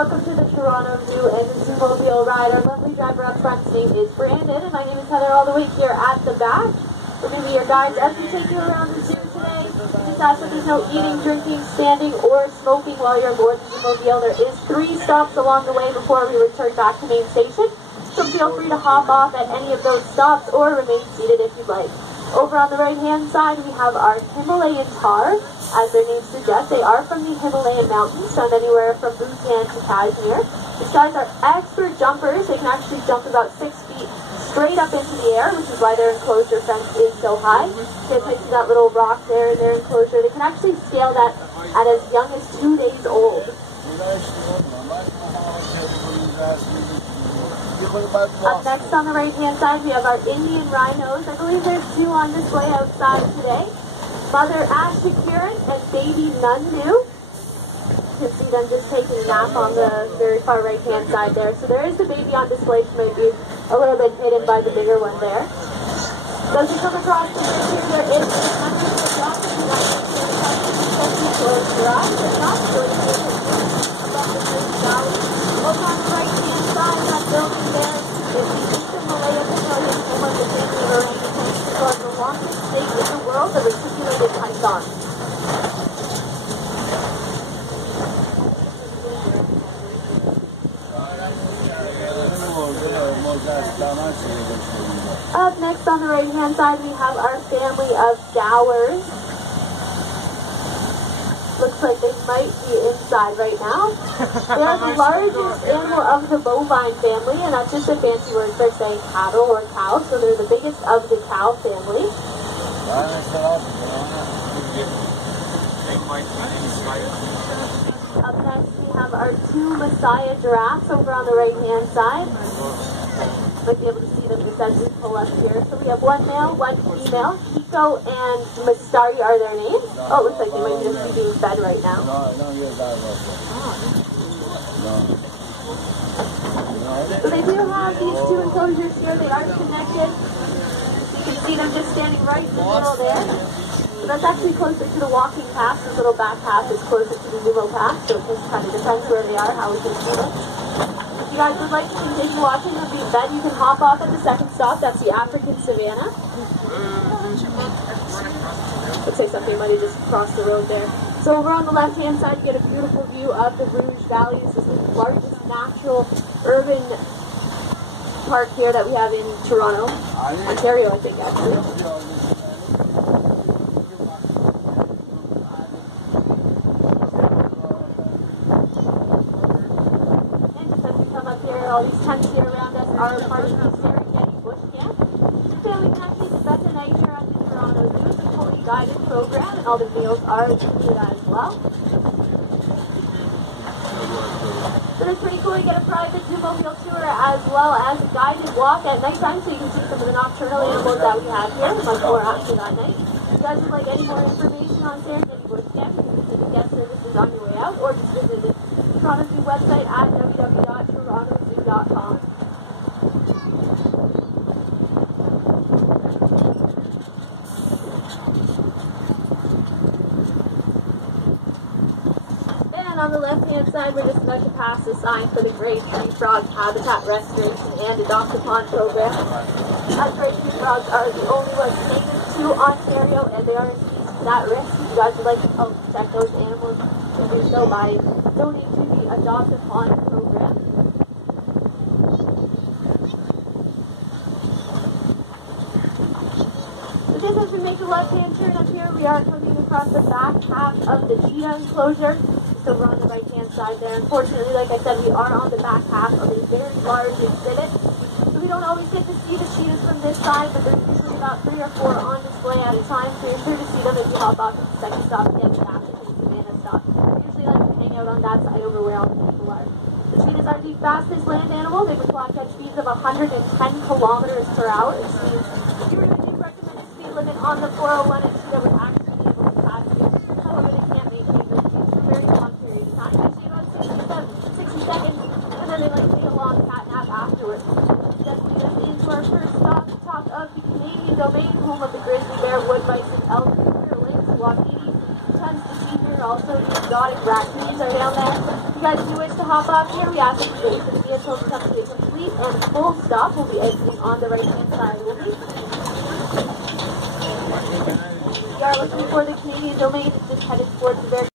welcome to the Toronto Zoo and the Zoomobile ride. Our lovely driver up front's name is Brandon, and my name is Heather, all the way here at the back. We're going to be your guides as we take you around the zoo today. Just ask that there's no eating, drinking, standing, or smoking while you're aboard the Zoomobile. There is 3 stops along the way before we return back to main station, so feel free to hop off at any of those stops or remain seated if you'd like. Over on the right-hand side, we have our Himalayan tahr. As their name suggests, they are from the Himalayan mountains, found anywhere from Bhutan to Kashmir. These guys are expert jumpers. They can actually jump about 6 feet straight up into the air, which is why their enclosure fence is so high. You guys might see that little rock there in their enclosure. They can actually scale that at as young as 2 days old. Up next on the right-hand side, we have our Indian rhinos. I believe there's 2 on display outside today. Mother Ashta Kiran and baby Nandu. You can see them just taking a nap on the very far right-hand side there. So there is the baby on display. She might be a little bit hidden by the bigger one there. So as you come across the bridge here, there is the country to the drop. If you want to close your eyes or not, so you can above the bridge valley. Over on the right-hand side, that building there is the Eastern Malaya Pavilion, home of the family of orangutans, which was the longest snake in the world, the reticulated python. Up next on the right-hand side, we have our family of gowers. Looks like they might be inside right now. They are the largest animal of the bovine family, and that's just a fancy word for saying cattle or cow, so they're the biggest of the cow family. Up next, we have our 2 Messiah giraffes over on the right-hand side. You might be able to see them just as we pull up here. So we have 1 male, 1 female. Hiko and Mastari are their names. Oh, it looks like they might just be being fed right now. So they do have these 2 enclosures here. They are connected. You can see them just standing right in the middle there. So that's actually closer to the walking path. This little back path is closer to the Zumo path, so it just kind of depends where they are, how we can see them. If you guys would like to continue watching the big bed, you can hop off at the second stop. That's the African Savannah. Looks like something might have just crossed the road there. So over on the left-hand side, you get a beautiful view of the Rouge Valley. This is the largest natural urban park here that we have in Toronto, Ontario, I think, actually. All these tents here around us are part of the Serengeti Bush Camp. Your family can actually spend the night here at the Toronto Zoo. It's a fully guided program, and all the meals are included as well. So it's pretty cool. You get a private Zoomobile tour as well as a guided walk at nighttime, so you can see some of the nocturnal animals that we have here, much more active at night. If you guys would like any more information on Serengeti Bush Camp, you can visit the guest services on your way out, or just visit the Toronto Zoo website at www.torontozoo.com. And on the left-hand side, we're just about to pass the sign for the Great Tree Frog Habitat Restoration and Adopt-A-Pond program. Great tree frogs are the only ones native to Ontario, and they are at risk. If you guys would like to help protect those animals, you can do so by donating to the Adopt-A-Pond program. So just as we make the left-hand turn up here, we are coming across the back half of the cheetah enclosure. So we're on the right-hand side there. Unfortunately, like I said, we are on the back half of a very large exhibit. So we don't always get to see the cheetahs from this side, but there's usually about 3 or 4 on display at a time, so you're sure to see them as you hop off at the second stop again, the African Savannah stop. We usually like to hang out on that side over where all the people are. The cheetahs are the fastest land animal. They can clock catch speeds of 110 kilometers per hour. This means fewer than the recommended speed limit on the 401, and cheetah would actually be able to pass you. However, they can't maintain their speed for a very long period of time, usually about 60 seconds, and then they like to take a long cat nap afterwards. Just lead us into our first stop, top of the Canadian domain, home of the grizzly bear, wood bison, elk, cougar, lynx, wapiti, tons to see here, also the exotic raccoons are down there. If you guys do wish to hop off here, we ask that you wait for the vehicle to come to a complete and full stop. We'll be exiting on the right-hand side. We are looking for the Canadian domain. It's just headed towards the very